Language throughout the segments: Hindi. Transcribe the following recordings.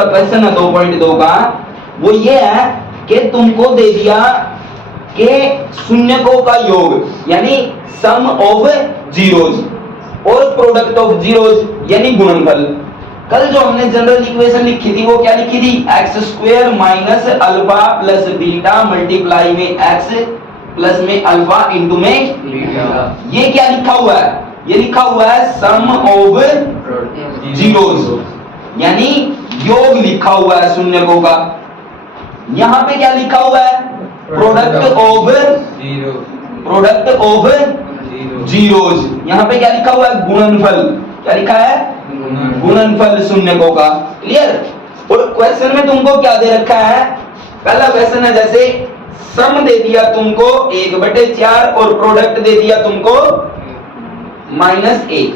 क्वेश्चन है 2.2 का, वो ये है कि तुमको दे दिया कि शून्यकों का योग यानी सम ऑफ जीरोज और प्रोडक्ट ऑफ जीरोज यानी गुणनफल। कल जो हमने जनरल इक्वेशन लिखी थी वो क्या लिखी थी, x square minus alpha plus beta multiply में एक्स प्लस में अल्फा इंटू में बीटा। ये क्या लिखा हुआ है, ये लिखा हुआ है सम ऑफ जीरोज यानी योग लिखा हुआ है शून्यकों का। यहां पे क्या लिखा हुआ है, प्रोडक्ट ऑफ जीरोज। यहां पे क्या लिखा हुआ है, गुणनफल। क्या लिखा है, गुणनफल शून्यकों का। क्लियर। और क्वेश्चन में तुमको क्या दे रखा है, पहला क्वेश्चन है जैसे सम दे दिया तुमको 1/4 और प्रोडक्ट दे दिया तुमको -1।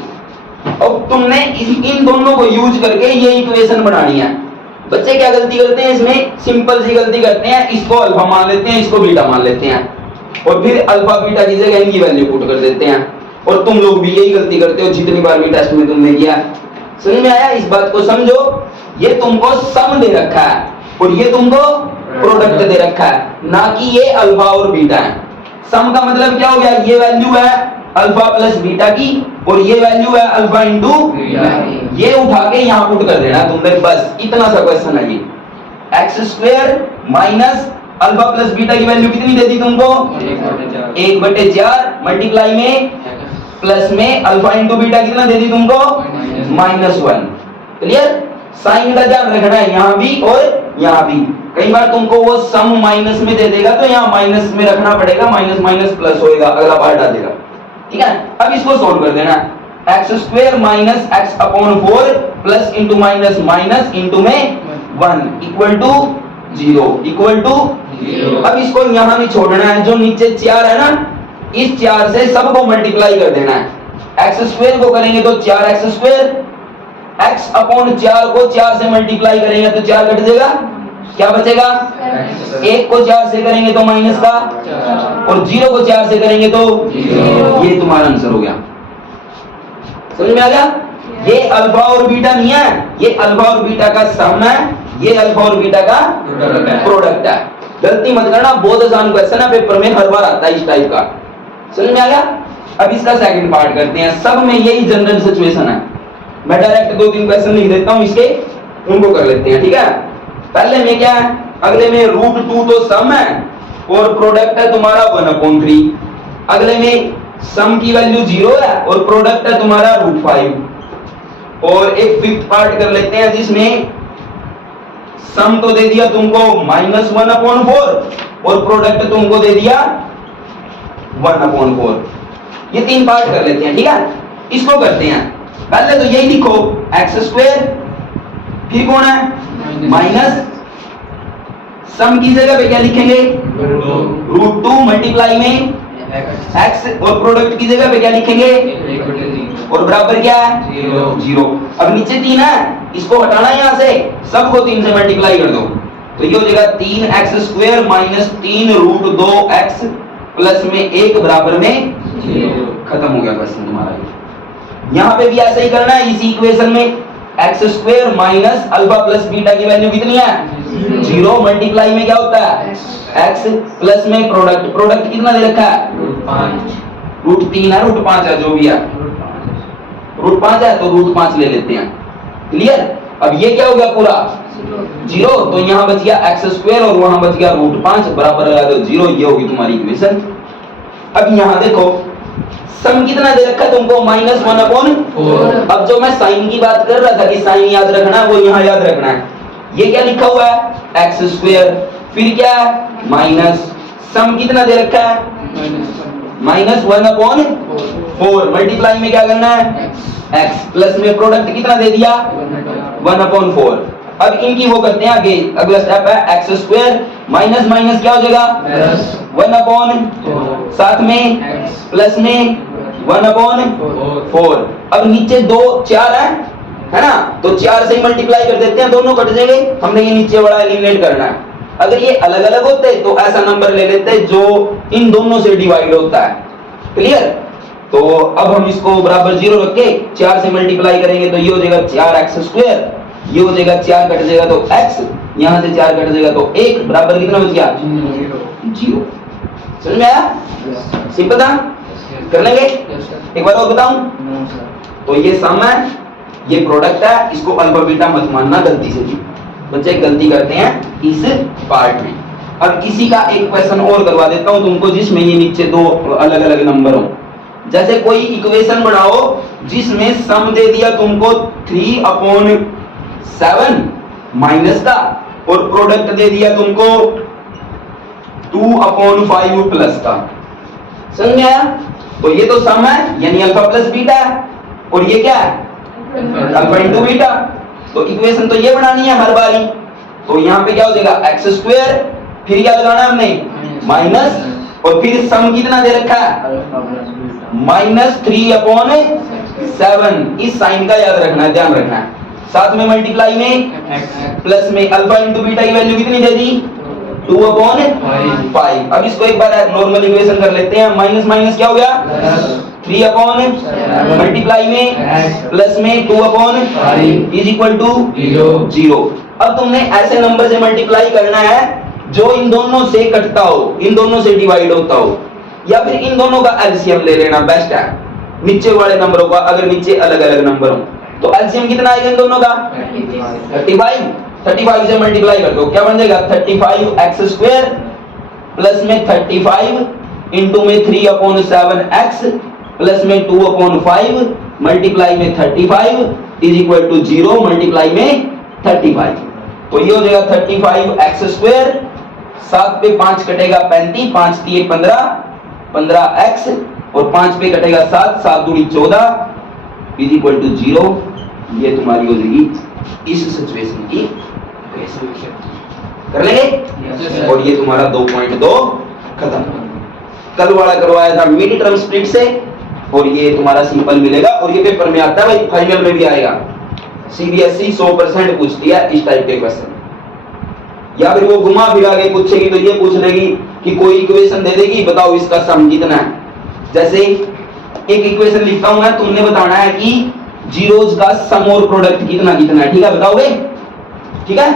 अब तुमने इन दोनों को यूज करके ये इक्वेशन बनानी है। बच्चे क्या गलती करते हैं इसमें, सिंपल सी गलती करते हैं, इसको अल्फा मान लेते हैं, इसको बीटा मान लेते हैं और फिर अल्फा बीटा की जगह इनकी वैल्यू पुट कर देते हैं। और तुम लोग भी यही गलती करते हो जितनी बार भी टेस्ट में तुमने किया। समझ में आया, इस बात को समझो। ये तुमको सम दे रखा है और ये तुमको प्रोडक्ट दे रखा है, ना कि ये अल्फा और बीटा है। सम का मतलब क्या हो गया, ये वैल्यू है अल्फा प्लस बीटा की और ये वैल्यू है अल्फा इंटू, ये उठा के यहां पुट कर देना तुमने, बस इतना सा क्वेश्चन है ये। X square minus alpha plus beta की वैल्यू कितनी दे दी तुमको, 1/4 मल्टीप्लाई में प्लस में अल्फा इंटू बीटा कितना दे दी तुमको, -1। क्लियर। साइन का ध्यान रखना है यहां भी और यहां भी। कई बार तुमको वो सम माइनस में दे देगा तो यहां माइनस में रखना पड़ेगा, माइनस माइनस प्लस होएगा, अगला पार्ट आ जाएगा। ठीक है। अब इसको सोल्व कर देना, x square minus x upon 4 plus into minus minus into में 1 इक्वल टू 0 इक्वल टू 0। अब इसको यहां नहीं छोड़ना है, जो नीचे 4 है ना, इस 4 से सबको मल्टीप्लाई कर देना है। एक्स स्क्वायर को करेंगे तो 4x स्क्वायर, एक्स अपॉन 4 को 4 से मल्टीप्लाई करेंगे तो 4 कट जाएगा, क्या बचेगा, 1 को 4 से करेंगे तो माइनस का और 0 को 4 से करेंगे तो 0। ये तुम्हारा आंसर हो गया। समझ में आ गया। ये अल्फा और बीटा नहीं है, ये अल्फा और बीटा का सम है, ये अल्फा और बीटा का प्रोडक्ट है। गलती मत करना, बहुत आसान क्वेश्चन है, पेपर में हर बार आता है इस टाइप का। समझ में आ गया। अब इसका सेकंड पार्ट करते हैं। सब में यही जनरल सिचुएशन है। मैं डायरेक्ट 2-3 क्वेश्चन लिख देता हूं इसके, उनको कर लेते हैं। ठीक है। पहले में क्या है, अगले में √2 तो सम है और प्रोडक्ट है तुम्हारा 1/3। अगले में सम की वैल्यू 0 है और प्रोडक्ट है तुम्हारा √5। और एक फिफ्थ पार्ट कर लेते हैं जिसमें सम तो दे दिया तुमको -1/4 और प्रोडक्ट तुमको दे दिया 1/4। ये 3 पार्ट कर लेते हैं। ठीक है। इसको करते हैं। पहले तो यही लिखो, एक्स स्क्वायर, फिर कौन है माइनस, सम की जगह पे क्या लिखेंगे, √2 मल्टीप्लाई में एक्स और प्रोडक्ट की जगह पे क्या लिखेंगे और बराबर क्या है 0। अब नीचे 3 है, इसको हटाना है यहां से, सबको 3 से मल्टीप्लाई कर दो तो ये हो जाएगा 3x square minus 3 √2x plus में 1 बराबर में 0। खत्म हो गया क्वेश्चन तुम्हारा। यहां पे भी ऐसा ही करना है। इसी इक्वेशन में x square minus alpha plus beta की वैल्यू कितनी है, 0 मल्टीप्लाई में क्या होता है एक्स प्लस में प्रोडक्ट कितना दे रखा है, √3 है, √5 है, जो भी है √5 है तो √5 ले लेते हैं। क्लियर। अब ये क्या हो गया पूरा 0, तो यहां बच गया एक्स स्क्वायर और वहां बच गया √5 बराबर लगा दो 0। ये होगी तुम्हारी इक्वेशन। अब यहां देखो सम कितना दे रखा है तुमको, -1/4। अब जो मैं साइन की बात कर रहा था कि साइन याद रखना है, वो यहाँ याद रखना है। ये क्या लिखा हुआ है, एक्स स्क्वायर, फिर क्या माइनस सम कितना दे रखा है -1/4 मल्टीप्लाई में क्या करना है एक्स प्लस में प्रोडक्ट कितना दे दिया 1/4। अब इनकी वो करते हैं आगे, अगला स्टेप है एक्स स्क्वायर माइनस माइनस क्या हो जाएगा 1/4 साथ में प्लस में 1/4। अब नीचे 2 4 है ना, तो 4 से मल्टीप्लाई कर देते हैं, दोनों कट जाएंगे। हमने ये नीचे वाला एलिमिनेट करना है। अगर ये अलग अलग होते तो ऐसा नंबर ले लेते जो इन दोनों से डिवाइड होता है। क्लियर। तो अब हम इसको बराबर 0 रख के 4 से मल्टीप्लाई करेंगे तो ये हो जाएगा 4x स्क्वायर ये हो जाएगा 4 कट जाएगा तो x, यहाँ से 4 कट जाएगा तो 1 बराबर कितना बच गया 0। समझ में आया? सिंपल था, कर लेंगे एक बार और बताऊं। तो ये सम है, ये प्रोडक्ट है, इसको अल्फा बीटा मत मानना गलती से भी, बच्चे गलती करते हैं इस पार्ट में। अब इसी का एक क्वेश्चन और करवा देता हूं तुमको, जिसमें ये नीचे दो अलग अलग नंबर हो। जैसे कोई इक्वेशन बनाओ जिसमें सम दे दिया तुमको 3/7 माइनस का, और प्रोडक्ट दे दिया तुमको 2/5 प्लस का। समझ में आया? तो ये तो सम है, यानी अल्फा प्लस बीटा है, और ये क्या है अल्फा इंटू बीटा। तो इक्वेशन तो ये बनानी है हर बारी। तो यहाँ पे क्या हो जाएगा एक्स स्क्वायर, फिर क्या लगाना है हमने माइनस, और फिर सम कितना दे रखा है -3/7। इस साइन का याद रखना है, ध्यान रखना है। साथ में मल्टीप्लाई में प्लस में अल्फा इंटू बीटा की वैल्यू कितनी दे दी 2/5। अब इसको एक बार नॉर्मल इक्वेशन कर लेते हैं। माइनस माइनस क्या हो गया 3/, मल्टीप्लाई में प्लस में 2/5 इज इक्वल टू 0। अब तुमने ऐसे नंबर से मल्टीप्लाई करना है जो इन दोनों से कटता हो, इन दोनों से डिवाइड होता हो, या फिर इन दोनों का एलसीएम ले लेना बेस्ट है। नीचे वाले नंबरों का अगर नीचे अलग अलग नंबर हो तो एलसीएम कितना आएगा इन दोनों का 35 से मल्टीप्लाई कर दो, क्या बन जाएगा 35x² प्लस में 35 इंटू में 3/7x प्लस में 2/5 मल्टीप्लाई में 35 इज इक्वल टू 0 मल्टीप्लाई में 35। तो ये हो जाएगा 35x², 7 पे 5 कटेगा 35, 5 3 15, 15x, और 5 पे कटेगा 7, 7 दूनी 14 इज इक्वल टू 0। ये तुम्हारी हो जाएगी इस सिचुएशन की कर लेंगे। और ये तुम्हारा 2.2 खत्म। कल वाला करवाया था मिड टर्म स्प्लिट से, और ये तुम्हारा सिंपल मिलेगा, और ये पेपर में आता है भाई, फाइनल में भी आएगा। सीबीएसई 100% पूछती है इस टाइप के क्वेश्चन, या फिर वो घुमा फिरा के पूछेगी तो ये पूछ लेगी कि कोई इक्वेशन दे देगी, बताओ इसका सम कितना है। जैसे एक इक्वेशन लिखता हूं मैं, तुमने बताना है कि जीरोज का सम और प्रोडक्ट कितना कितना है, ठीक है बताओगे? ठीक है,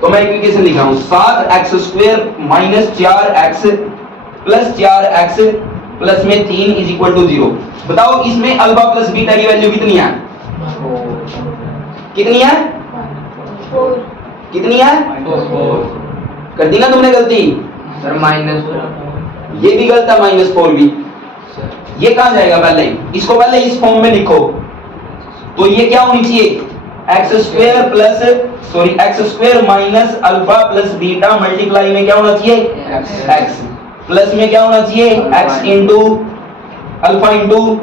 तो मैं इक्वेशन लिख रहा हूं 7x² minus 4x plus 4x plus में 3 इज इक्वल टू 0। बताओ इसमें अल्फा प्लस बीटा की वैल्यू कितनी है? कितनी है? कितनी है? कर दी ना तुमने गलती सर -4। ये भी गलत है, -4 भी। ये कहां जाएगा? पहले इसको पहले इस फॉर्म में लिखो। तो ये क्या होनी चाहिए x² minus alpha plus beta multiply में क्या होना चाहिए x, प्लस में क्या होना चाहिए x into alpha into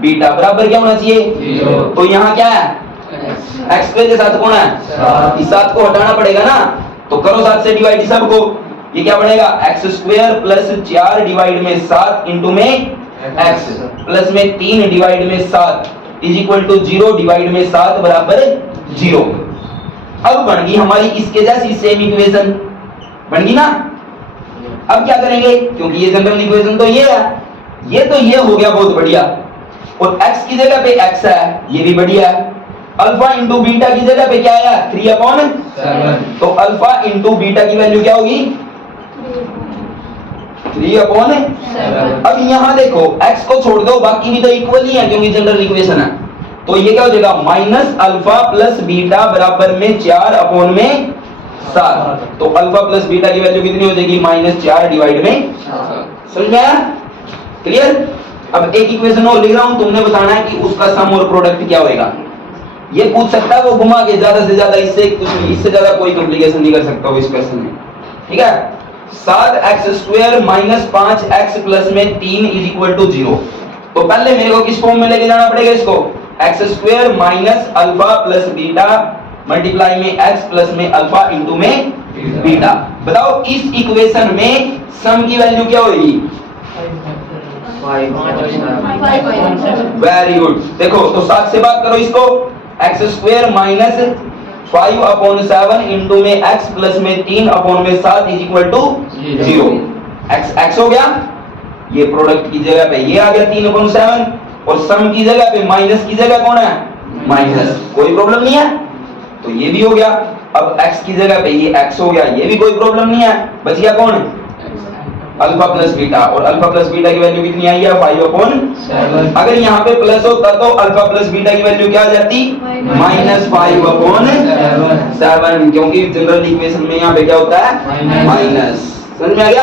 beta बराबर क्या होना चाहिए। तो यहाँ क्या है x² के साथ कौन है? इस 7 को हटाना पड़ेगा ना, तो करो 7 से डिवाइड सबको। ये क्या बनेगा x² प्लस 4 डिवाइड में 7 इंटू में x प्लस में 3 डिवाइड में 7 इज इक्वल टू 0 डिवाइड में 7 बराबर 0। अब बन गई हमारी इसके जैसी सेम इक्वेशन, बन गई ना। अब क्या करेंगे, क्योंकि ये जनरल इक्वेशन तो ये है, ये तो ये हो गया बहुत बढ़िया, और x की जगह पे x है, ये भी बढ़िया है। अल्फा इंटू बीटा की जगह पे क्या आया 3/7, तो अल्फा इंटू बीटा की वैल्यू क्या होगी 3/7। अब यहाँ देखो x को छोड़ दो, बाकी भी तो इक्वल ही है क्योंकि जनरल इक्वेशन है। तो ये क्या हो जाएगा माइनस अल्फा प्लस बीटा बराबर में 4/7। तो अल्फा प्लस बीटा की वैल्यू कितनी हो जाएगी -4 डिवाइड में 7। समझ में आया? क्लियर? अब एक इक्वेशन और लिख रहा हूं, तुमने बताना है कि उसका सम और प्रोडक्ट क्या होगा। ये पूछ सकता है वो घुमा के, ज्यादा से ज्यादा इससे कुछ नहीं, इससे ज्यादा कोई कॉम्प्लिकेशन नहीं कर सकता हो इस क्वेश्चन में। ठीक है, 7x² माइनस 5x प्लस में 3 इज इक्वल टू 0। तो पहले मेरे को किस फॉर्म में लेके जाना पड़ेगा इसको, x² minus alpha plus beta multiply में x प्लस में अल्फा इंटू में बीटा। बताओ इस इक्वेशन में सम की वैल्यू क्या होगी? Very good. देखो तो 7 से बात करो इसको, x² माइनस 5/7 इंटू में x प्लस में 3/7 इज इक्वल टू 0। x हो गया, ये प्रोडक्ट की जगह पे ये आ गया 3/7, और सम की जगह पे माइनस की जगह कौन है माइनस। कोई प्रॉब्लम नहीं है, तो ये भी हो गया। अब x की जगह पे ये x हो गया, ये भी कोई प्रॉब्लम नहीं है। बच गया कौन? अल्फा प्लस बीटा, और अल्फा प्लस बीटा की वैल्यू कितनी आई है? 5/7। अगर यहाँ पे प्लस होता तो अल्फा प्लस बीटा की वैल्यू क्या आ जाती? -5/7, क्योंकि जनरल इक्वेशन में यहाँ पे क्या होता है? माइनस। समझ में आ गया?